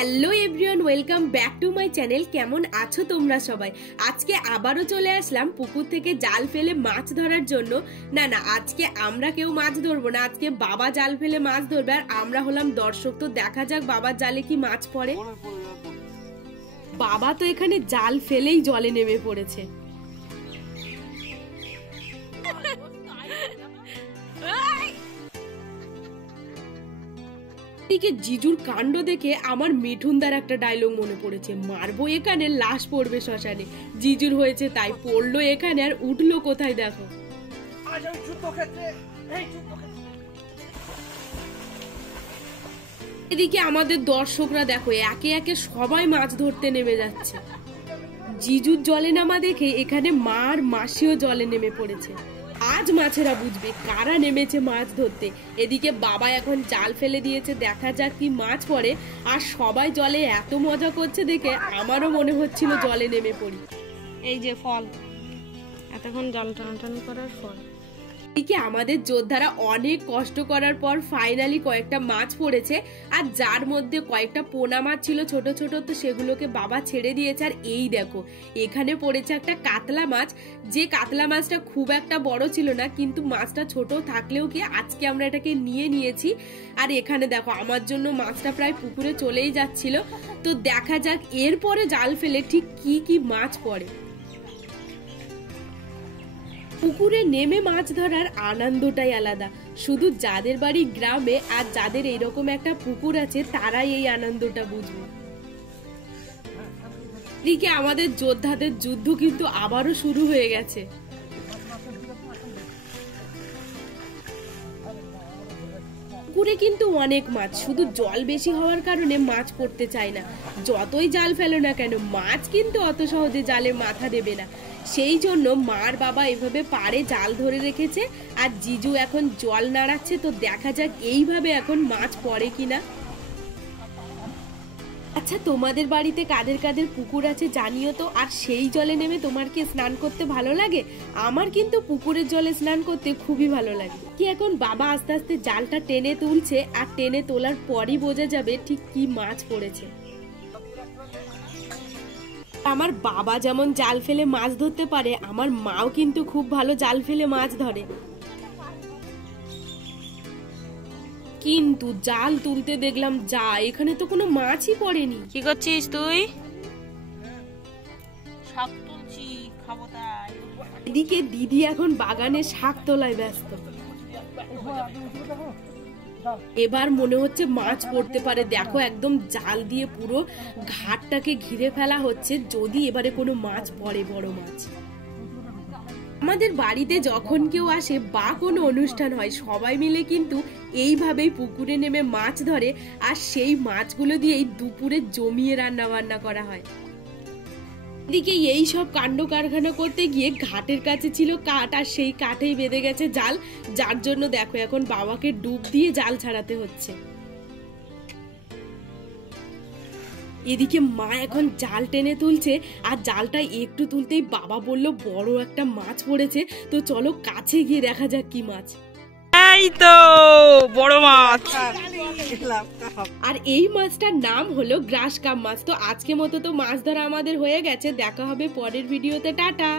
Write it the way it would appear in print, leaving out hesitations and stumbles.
Hello everyone, welcome back to my channel. কেমন আছো তোমরা সবাই? আজকে আবারও চলে আসলাম পুকুর থেকে জাল ফেলে মাছ ধরার জন্য। না, আজকে আমরা কেউ মাছ ধরবো না, আজকে বাবা জাল ফেলে মাছ ধরবে আর আমরা হলাম দর্শক। তো দেখা যাক বাবার জালে কি মাছ পড়ে। বাবা তো এখানে জাল ফেলেই জলে নেমে পড়েছে। জিজুর কাণ্ড দেখে আমার মিঠুনদার একটা ডায়লগ মনে পড়েছে, মারবো এখানে লাশ পড়বে শ্মশানে। জিজুর হয়েছে তাই, পড়লো এখানে আর উঠলো কোথায় দেখো। এদিকে আমাদের দর্শকরা দেখো একে একে সবাই মাছ ধরতে নেমে যাচ্ছে। জিজুর জলে নামা দেখে এখানে মা আর মাসিও জলে নেমে পড়েছে। আজ মাছেরা বুঝবে কারা নেমেছে মাছ ধরতে। এদিকে বাবা এখন জাল ফেলে দিয়েছে, দেখা যাক কি মাছ পড়ে। আর সবাই জলে এত মজা করছে দেখে আমারও মনে হচ্ছিল জলে নেমে পড়ি। এই যে ফল, এতক্ষণ জল টানাটানি করার ফল। এদিকে আমাদের যোদ্ধারা অনেক কষ্ট করার পর ফাইনালি কয়েকটা মাছ পড়েছে, আর যার মধ্যে কয়েকটা পোনা মাছ ছিল ছোট ছোট, তো সেগুলোকে বাবা ছেড়ে দিয়েছে। আর এই দেখো এখানে পড়েছে একটা কাতলা মাছ, যে কাতলা মাছটা খুব একটা বড় ছিল না, কিন্তু মাছটা ছোট থাকলেও কি আজকে আমরা এটাকে নিয়ে নিয়েছি। আর এখানে দেখো আমার জন্য মাছটা প্রায় পুকুরে চলেই যাচ্ছিল। তো দেখা যাক এরপরে জাল ফেলে ঠিক কি কি মাছ পড়ে। পুকুরে নেমে মাছ ধরার আনন্দটাই আলাদা। শুধু যাদের বাড়ি গ্রামে আর যাদের এরকম একটা পুকুর আছে তারাই এই আনন্দটা বুঝবে। এদিকে আমাদের যোদ্ধাদের যুদ্ধ কিন্তু আবারও শুরু হয়ে গেছে। পুকুরে কিন্তু অনেক মাছ, শুধু জল বেশি হওয়ার কারণে মাছ পড়তে চায় না। যতই জাল ফেলো না কেন মাছ কিন্তু অত সহজে জালে মাথা দেবে না। সেই জন্য মার বাবা এভাবে পাড়ে জাল ধরে রেখেছে আর জিজু এখন জল নাড়াচ্ছে। তো দেখা যাক এইভাবে এখন মাছ পড়ে কিনা। আচ্ছা, তোমাদের বাড়িতে কাদের কাদের পুকুর আছে জানিও তো। আর সেই জলে নেমে তোমার কি স্নান করতে ভালো লাগে? আমার কিন্তু পুকুরের জলে স্নান করতে খুবই ভালো লাগে। কি এখন বাবা আস্তে আস্তে জালটা টেনে তুলছে, আর টেনে তোলার পরই বোঝা যাবে ঠিক কি মাছ পড়েছে। আমার বাবা যেমন জাল ফেলে মাছ ধরতে পারে, আমার মাও কিন্তু খুব ভালো জাল ফেলে মাছ ধরে। কিন্তু জাল তুলতে দেখলাম যা, এখানে তো কোনো মাছই পড়েনি। কি করছিস তুই? শাক তুলছি, খাবো তাই। এদিকে দিদি এখন বাগানে শাক তোলায় ব্যস্ত। এবার মনে হচ্ছে মাছ পড়তে পারে। দেখো একদম জাল দিয়ে পুরো ঘাটটাকে ঘিরে ফেলা হচ্ছে, যদি এবারে কোনো মাছ পড়ে, বড় মাছ। আমাদের বাড়িতে যখন কেউ আসে বা কোনো অনুষ্ঠান হয় সবাই মিলে কিন্তু এইভাবেই পুকুরে নেমে মাছ ধরে, আর সেই মাছগুলো দিয়েই দুপুরে জমিয়ে রান্না বান্না করা হয়। এদিকে এই সব কাণ্ড কারখানা করতে গিয়ে ঘাটের কাছে ছিল কাঠ, আর সেই কাঠেই বেঁধে গেছে জাল, যার জন্য দেখো এখন বাবাকে ডুব দিয়ে জাল ছাড়াতে হচ্ছে। এদিকে মা এখন জাল টেনে তুলছে, আর জালটা একটু তুলতেই বাবা বলল বড় একটা মাছ পড়েছে। তো চলো কাছে গিয়ে দেখা যাক কি মাছ। এই তো বড় মাছ। আর এই মাছটার নাম হলো গ্রাস কাপ মাছ। তো আজকে মতো তো মাছ ধরা আমাদের হয়ে গেছে, দেখা হবে পরের ভিডিওতে। টাটা।